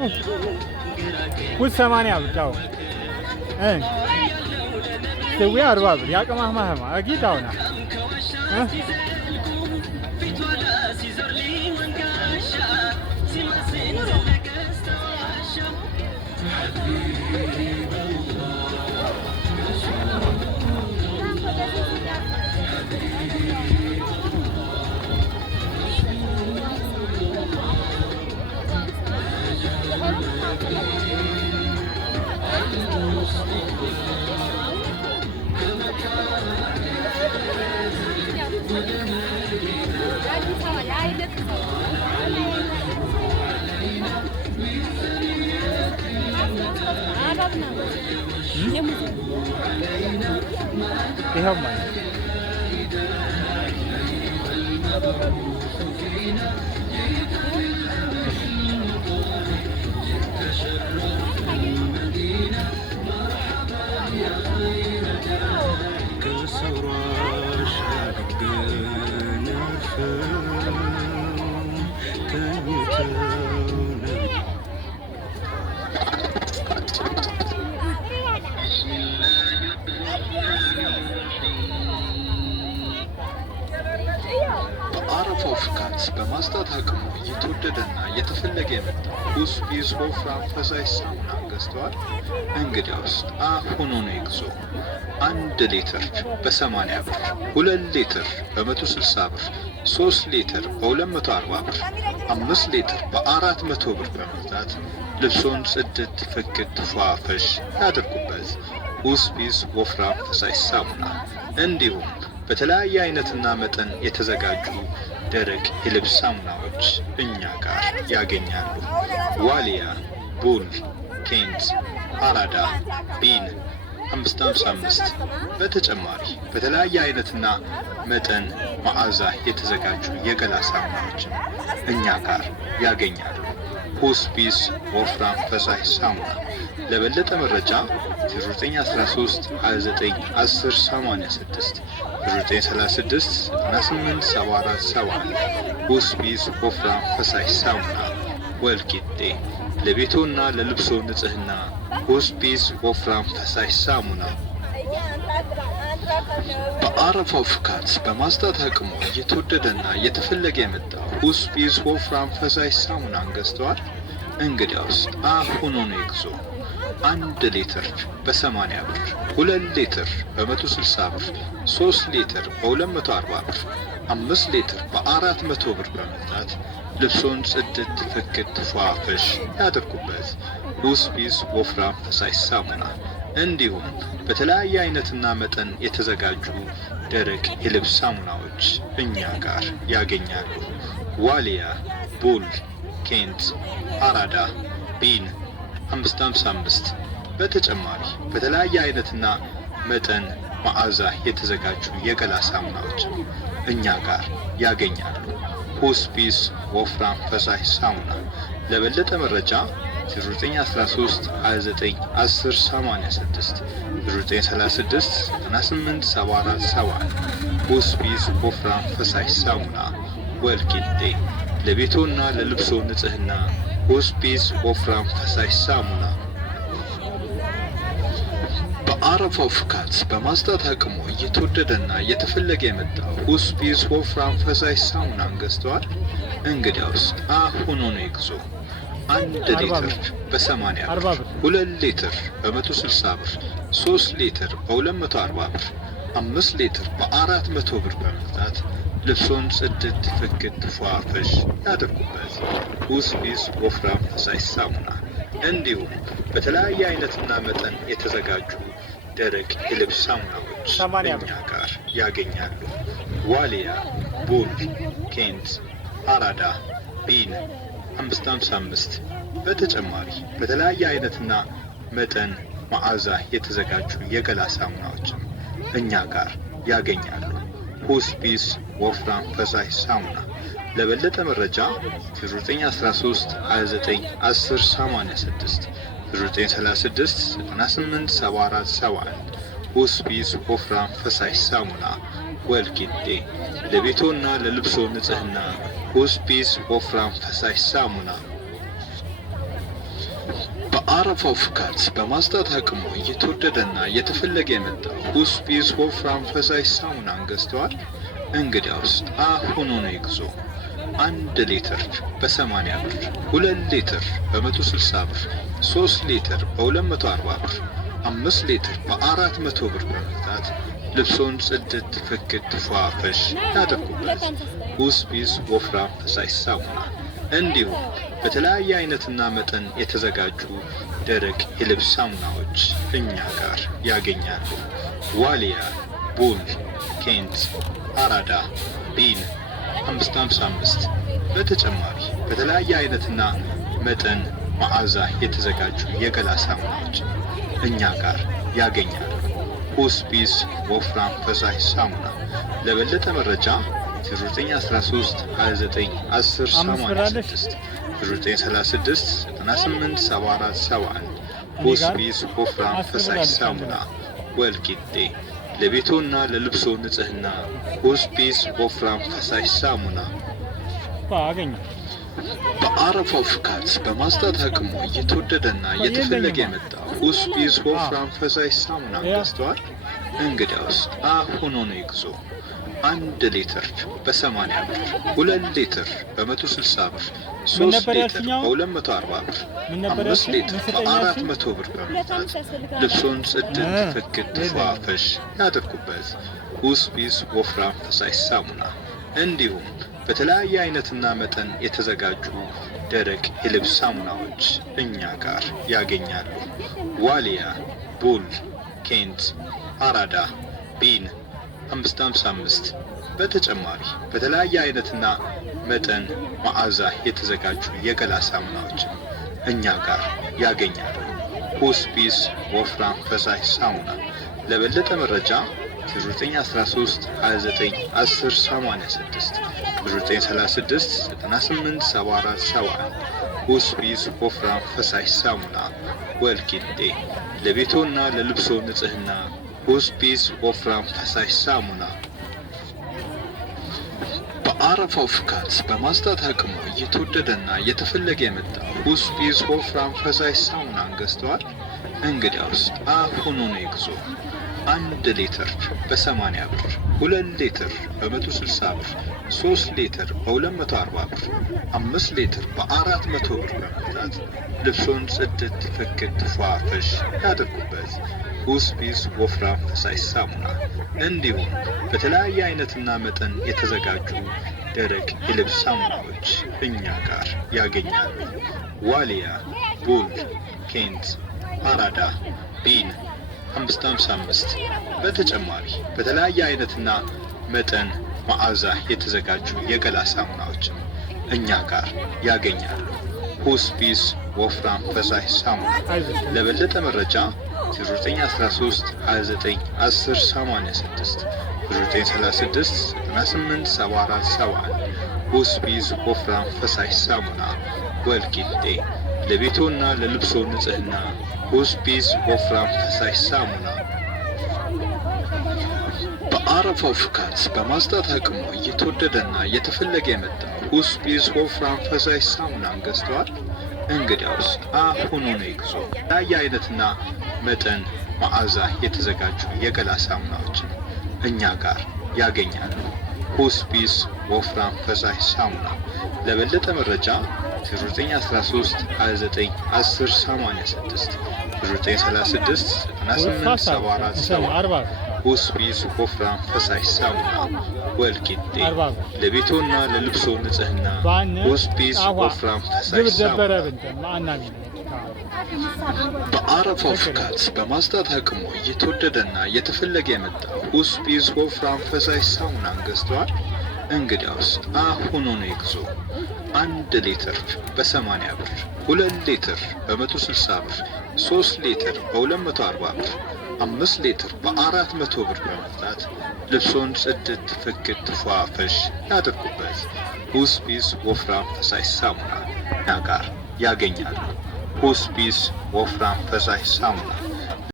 ውስጥ 80 ብር ጫው ሰው 40 ብር ያቀማማህማ አጊታውና ይሄው ማለት በአረፋው ፍካት በማስጣት አቅሙ እየተወደደና እየተፈለገ የመጣው ሁስፒስ ወፍራም ፈሳሽ ሳሙና ገዝተዋል? እንግዲያውስ አሁኑኑ ይግዙ። 1 ሊትር በ80 ብር፣ 2 ሊትር በ160 ብር፣ 3 ሊትር በ240 ብር፣ 5 ሊትር በ400 ብር በመግዛት ልብሶን ጽድት ፍክት ፏፈሽ ያድርጉበት። ሁስፒስ ወፍራም ፈሳሽ ሳሙና እንዲሁም በተለያየ አይነትና መጠን የተዘጋጁ ደረቅ የልብስ ሳሙናዎች እኛ ጋር ያገኛሉ። ዋሊያ፣ ቡል፣ ኬንት፣ አራዳ፣ ቢን 555 በተጨማሪ በተለያየ አይነትና መጠን መዓዛ የተዘጋጁ የገላ ሳሙናዎችን እኛ ጋር ያገኛሉ። ሁስፒስ ወፍራም ፈሳሽ ሳሙና። ለበለጠ መረጃ 0913 29 10 86 0936 98 74 71 ሁስፒስ ወፍራም ፈሳሽ ሳሙና ወልቂጤ። ለቤቶና ለልብሶ ንጽህና ሁስፒስ ወፍራም ፈሳሽ ሳሙና። በአረፋው ፍካት በማስጣት አቅሙ እየተወደደና እየተፈለገ የመጣው ሁስፒስ ወፍራም ፈሳሽ ሳሙናን ገዝተዋል? እንግዲያውስ አሁኑኑ ይግዙ። 1 ሊትር በ80 ብር፣ 2 ሊትር በ160 ብር፣ 3 ሊትር በ240 ብር፣ 5 ሊትር በ400 ብር በመግዛት ልብሶን ጽድት ፍክት ፏፈሽ ያድርጉበት። ሁስፒስ ወፍራም ፈሳሽ ሳሙና እንዲሁም በተለያየ አይነትና መጠን የተዘጋጁ ደረቅ የልብስ ሳሙናዎች እኛ ጋር ያገኛሉ። ዋሊያ፣ ቡል፣ ኬንት፣ አራዳ፣ ቢን 555 በተጨማሪ በተለያየ አይነትና መጠን መዓዛ የተዘጋጁ የገላ ሳሙናዎች እኛ ጋር ያገኛሉ። ሁስፒስ ወፍራም ፈሳሽ ሳሙና። ለበለጠ መረጃ 0913 29 10 86 0936 98 74 71 ሁስፒስ ወፍራም ፈሳሽ ሳሙና ወልቂጤ። ለቤቶና ለልብሶ ንጽህና ሁስፒስ ወፍራም ፈሳሽ ሳሙና። በአረፋው ፍካት በማስጣት አቅሙ እየተወደደና እየተፈለገ የመጣው ሁስፒስ ወፍራም ፈሳሽ ሳሙናን ገዝተዋል? እንግዲያውስ አሁኑኑ ይግዙ። 1 ሊትር በ80 ብር፣ 2 ሊትር በ160 ብር፣ 3 ሊትር በ240 ብር፣ 5 ሊትር በ400 ብር በመግዛት ልብሶን ጽድት ፍክት ፏፈሽ ያድርጉበት። ሁስፒስ ወፍራም ፈሳሽ ሳሙና እንዲሁም በተለያየ አይነትና መጠን የተዘጋጁ ደረቅ የልብስ ሳሙናዎች እኛ ጋር ያገኛሉ። ዋሊያ፣ ቡል፣ ኬንት፣ አራዳ፣ ቢን 555 በተጨማሪ በተለያየ አይነትና መጠን መዓዛ የተዘጋጁ የገላ ሳሙናዎችን እኛ ጋር ያገኛሉ። ሁስፒስ ወፍራም ፈሳሽ ሳሙና። ለበለጠ መረጃ 0913 29 10 86 0936 98 74 71 ሁስፒስ ወፍራም ፈሳሽ ሳሙና ወልቂጤ። ለቤቶና ለልብሶ ንጽህና ሁስፒስ ወፍራም ፈሳሽ ሳሙና በአረፋው ፍካት በማጽዳት አቅሙ እየተወደደና እየተፈለገ የመጣው ሁስፒስ ወፍራም ፈሳሽ ሳሙናን ገዝተዋል? እንግዲያውስ አሁኑኑ ይግዙ። 1 ሊትር በ80 ብር፣ 2 ሊትር በ160 ብር፣ 3 ሊትር በ240 ብር፣ 5 ሊትር በ400 ብር በመግዛት ልብሶን ጽድት ፍክት ፏፈሽ ያደርጉበት። ሁስፒስ ወፍራም ፈሳሽ ሳሙና እንዲሁም በተለያየ አይነትና መጠን የተዘጋጁ ደረቅ የልብስ ሳሙናዎች እኛ ጋር ያገኛሉ። ዋሊያ፣ ቡል፣ ኬንት፣ አራዳ፣ ቢን 555 በተጨማሪ በተለያየ አይነትና መጠን መዓዛ የተዘጋጁ የገላ ሳሙናዎች እኛ ጋር ያገኛሉ። ሁስፒስ ወፍራም ፈሳሽ ሳሙና። ለበለጠ መረጃ 0913 29 10 86 0936 98 74 71 ሁስፒስ ወፍራም ፈሳሽ ሳሙና ወልቂጤ። ለቤቶና ለልብሶ ንጽህና ሁስፒስ ወፍራም ፈሳሽ ሳሙና አገኘ። በአረፋው ፍካት በማጽዳት አቅሙ እየተወደደና እየተፈለገ የመጣው ሁስፒስ ወፍራም ፈሳሽ ሳሙና ገዝተዋል? እንግዲያውስ አሁኑኑ ይግዙ። 1 ሊትር በ80 ብር፣ 2 ሊትር በ160 ብር፣ 3 ሊትር በ240 ብር፣ 5 ሊትር በ400 ብር በመግዛት ልብሶን ጽድት ፍክት ፏፈሽ ያድርጉበት። ሁስፒስ ወፍራም ፈሳሽ ሳሙና እንዲሁም በተለያየ አይነትና መጠን የተዘጋጁ ደረቅ የልብስ ሳሙናዎች እኛ ጋር ያገኛሉ። ዋሊያ፣ ቡል፣ ኬንት፣ አራዳ፣ ቢን 555 በተጨማሪ በተለያየ አይነትና መጠን መዓዛ የተዘጋጁ የገላ ሳሙናዎች እኛ ጋር ያገኛሉ። ሁስፒስ ወፍራም ፈሳሽ ሳሙና። ለበለጠ መረጃ 0913 29 10 86 0936 98 74 71 ሁስፒስ ወፍራም ፈሳሽ ሳሙና ወልቂጤ። ለቤቶና ለልብሶ ንጽህና ሁስፒስ ወፍራም ፈሳሽ ሳሙና። በአረፋው ፍካት በማጽዳት አቅሙ እየተወደደና እየተፈለገ የመጣው ሁስፒስ ወፍራም ፈሳሽ ሳሙናን ገዝተዋል? እንግዲያውስ አሁኑኑ ይግዙ። 1 ሊትር በ80 ብር፣ 2 ሊትር በ160 ብር፣ 3 ሊትር በ240 ብር፣ 5 ሊትር በ400 ብር በመግዛት ልብሶን ጽድት ፍክት ፏፈሽ ያድርጉበት። ሁስፒስ ወፍራም ፈሳሽ ሳሙና እንዲሁም በተለያየ አይነትና መጠን የተዘጋጁ ደረቅ የልብስ ሳሙናዎች እኛ ጋር ያገኛሉ። ዋሊያ፣ ቡል፣ ኬንት፣ አራዳ፣ ቢን 555 በተጨማሪ በተለያየ አይነትና መጠን መዓዛ የተዘጋጁ የገላ ሳሙናዎችም እኛ ጋር ያገኛሉ። ሁስፒስ ወፍራም ፈሳሽ ሳሙና። ለበለጠ መረጃ 0913 29 10 86 0936 98 74 71 ሁስፒስ ወፍራም ፈሳሽ ሳሙና ወልቂጤ። ለቤቶና ለልብሶ ንጽህና ሁስፒስ ወፍራም ፈሳሽ ሳሙና። በአረፋው ፍካት በማጽዳት አቅሙ እየተወደደና እየተፈለገ የመጣው ሁስፒስ ወፍራም ፈሳሽ ሳሙናን ገዝተዋል? እንግዲያውስ አሁኑኑ ይግዙ። የተለያየ አይነትና መጠን መዓዛ የተዘጋጁ የገላ ሳሙናዎችን እኛ ጋር ያገኛሉ። ሁስፒስ ወፍራም ፈሳሽ ሳሙና። ለበለጠ መረጃ 0913 29 10 86 0936 98 74 70 ሁስፒስ ወፍራም ፈሳሽ ሳሙና ወልቂጤ። ለቤቶና ለልብሶ ንጽህና ሁስፒስ ወፍራም ፈሳሽ ሳሙና። በአረፋው ፍካት በማጽዳት አቅሙ እየተወደደና እየተፈለገ የመጣው ሁስፒስ ወፍራም ፈሳሽ ሳሙናን ገዝተዋል? እንግዲያውስ አሁኑኑ ይግዙ። 1 ሊትር በ80 ብር፣ 2 ሊትር በ160 ብር፣ 3 ሊትር በ240 ብር፣ 5 ሊትር በ400 ብር በመግዛት ልብሶን ጽድት ፍክት ፏፈሽ ያድርጉበት። ሁስፒስ ወፍራም ፈሳሽ ሳሙና እኛ ጋር ያገኛሉ። ሁስፒስ ወፍራም ፈሳሽ ሳሙና።